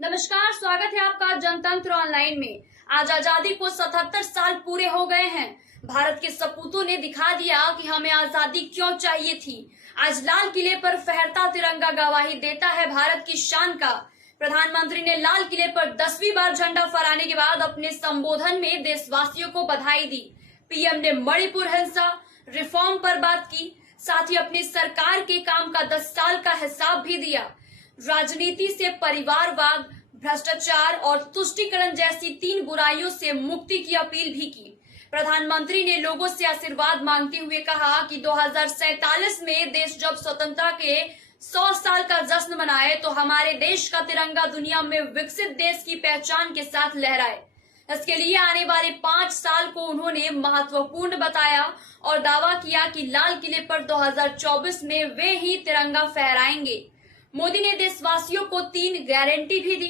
नमस्कार, स्वागत है आपका जनतंत्र ऑनलाइन में। आज आजादी को 77 साल पूरे हो गए हैं। भारत के सपूतों ने दिखा दिया कि हमें आजादी क्यों चाहिए थी। आज लाल किले पर फहरता तिरंगा गवाही देता है भारत की शान का। प्रधानमंत्री ने लाल किले पर 10वीं बार झंडा फहराने के बाद अपने संबोधन में देशवासियों को बधाई दी। पीएम ने मणिपुर हिंसा रिफॉर्म पर बात की, साथ ही अपनी सरकार के काम का 10 साल का हिसाब भी दिया। राजनीति से परिवारवाद, भ्रष्टाचार और तुष्टीकरण जैसी 3 बुराइयों से मुक्ति की अपील भी की। प्रधानमंत्री ने लोगों से आशीर्वाद मांगते हुए कहा कि 2047 में देश जब स्वतंत्रता के 100 साल का जश्न मनाए तो हमारे देश का तिरंगा दुनिया में विकसित देश की पहचान के साथ लहराए। इसके लिए आने वाले 5 साल को उन्होंने महत्वपूर्ण बताया और दावा किया कि लाल किले पर 2024 में वे ही तिरंगा फहराएंगे। मोदी ने देशवासियों को 3 गारंटी भी दी।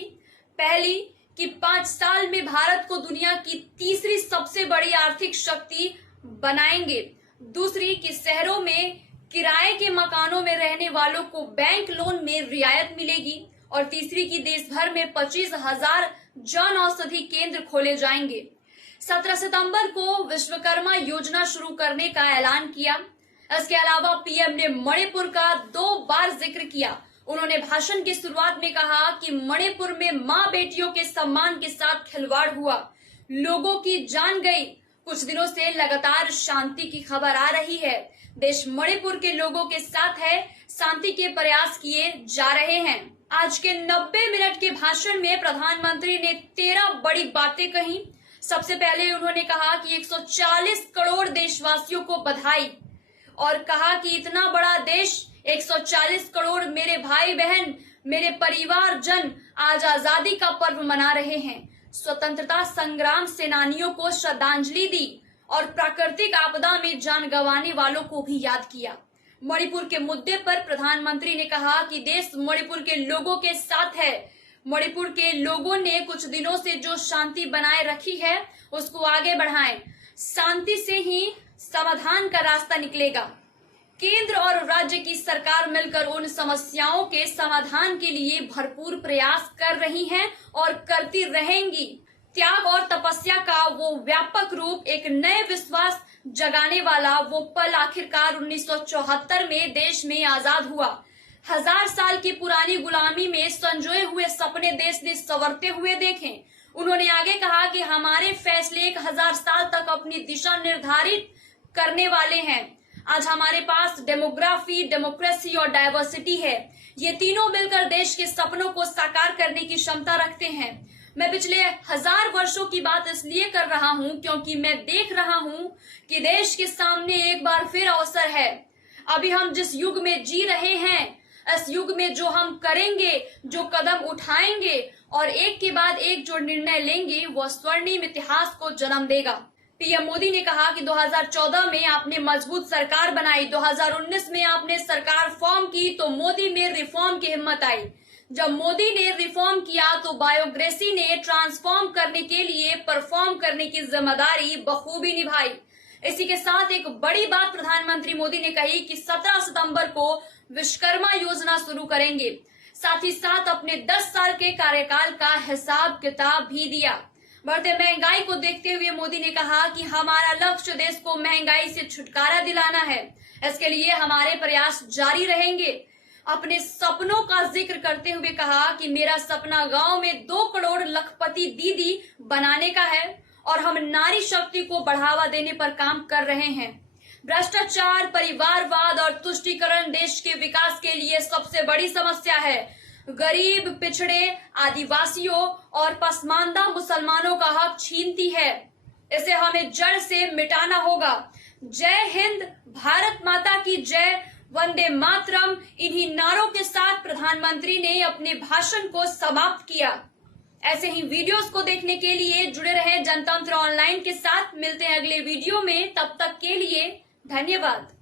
पहली कि 5 साल में भारत को दुनिया की तीसरी सबसे बड़ी आर्थिक शक्ति बनाएंगे। दूसरी कि शहरों में किराए के मकानों में रहने वालों को बैंक लोन में रियायत मिलेगी। और तीसरी कि देश भर में 25,000 जन औषधि केंद्र खोले जाएंगे। 17 सितंबर को विश्वकर्मा योजना शुरू करने का ऐलान किया। इसके अलावा पीएम ने मणिपुर का 2 बार जिक्र किया। उन्होंने भाषण की शुरुआत में कहा कि मणिपुर में मां बेटियों के सम्मान के साथ खिलवाड़ हुआ, लोगों की जान गई। कुछ दिनों से लगातार शांति की खबर आ रही है। देश मणिपुर के लोगों के साथ है, शांति के प्रयास किए जा रहे हैं। आज के 90 मिनट के भाषण में प्रधानमंत्री ने 13 बड़ी बातें कही। सबसे पहले उन्होंने कहा कि 140 करोड़ देशवासियों को बधाई और कहा कि इतना बड़ा देश, 140 करोड़ मेरे भाई बहन, मेरे परिवार जन आज आजादी का पर्व मना रहे हैं। स्वतंत्रता संग्राम सेनानियों को श्रद्धांजलि दी और प्राकृतिक आपदा में जान गंवाने वालों को भी याद किया। मणिपुर के मुद्दे पर प्रधानमंत्री ने कहा कि देश मणिपुर के लोगों के साथ है। मणिपुर के लोगों ने कुछ दिनों से जो शांति बनाए रखी है उसको आगे बढ़ाएं। शांति से ही समाधान का रास्ता निकलेगा। केंद्र और राज्य की सरकार मिलकर उन समस्याओं के समाधान के लिए भरपूर प्रयास कर रही हैं और करती रहेंगी। त्याग और तपस्या का वो व्यापक रूप, एक नए विश्वास जगाने वाला वो पल आखिरकार 1974 में देश में आजाद हुआ। 1000 साल की पुरानी गुलामी में संजोए हुए सपने देश ने संवरते हुए देखे। उन्होंने आगे कहा कि हमारे फैसले 1000 साल तक अपनी दिशा निर्धारित करने वाले हैं। आज हमारे पास डेमोग्राफी, डेमोक्रेसी और डाइवर्सिटी है। ये तीनों मिलकर देश के सपनों को साकार करने की क्षमता रखते हैं। मैं पिछले 1000 वर्षों की बात इसलिए कर रहा हूँ क्योंकि मैं देख रहा हूँ कि देश के सामने एक बार फिर अवसर है। अभी हम जिस युग में जी रहे हैं, इस युग में जो हम करेंगे, जो कदम उठाएंगे और एक के बाद एक जो निर्णय लेंगे, वह स्वर्णिम इतिहास को जन्म देगा। पीएम मोदी ने कहा कि 2014 में आपने मजबूत सरकार बनाई, 2019 में आपने सरकार फॉर्म की तो मोदी में रिफॉर्म की हिम्मत आई। जब मोदी ने रिफॉर्म किया तो बायोक्रेसी ने ट्रांसफॉर्म करने के लिए परफॉर्म करने की जिम्मेदारी बखूबी निभाई। इसी के साथ एक बड़ी बात प्रधानमंत्री मोदी ने कही कि 17 सितंबर को विश्वकर्मा योजना शुरू करेंगे। साथ ही साथ अपने 10 साल के कार्यकाल का हिसाब किताब भी दिया। बढ़ते महंगाई को देखते हुए मोदी ने कहा कि हमारा लक्ष्य देश को महंगाई से छुटकारा दिलाना है। इसके लिए हमारे प्रयास जारी रहेंगे। अपने सपनों का जिक्र करते हुए कहा कि मेरा सपना गांव में 2 करोड़ लखपति दीदी बनाने का है और हम नारी शक्ति को बढ़ावा देने पर काम कर रहे हैं। भ्रष्टाचार, परिवारवाद और तुष्टीकरण देश के विकास के लिए सबसे बड़ी समस्या है। गरीब, पिछड़े, आदिवासियों और पसमानदा मुसलमानों का हक छीनती है। इसे हमें जड़ से मिटाना होगा। जय हिंद, भारत माता की जय, वंदे मातरम। इन्हीं नारों के साथ प्रधानमंत्री ने अपने भाषण को समाप्त किया। ऐसे ही वीडियोस को देखने के लिए जुड़े रहें जनतंत्र ऑनलाइन के साथ। मिलते हैं अगले वीडियो में, तब तक के लिए धन्यवाद।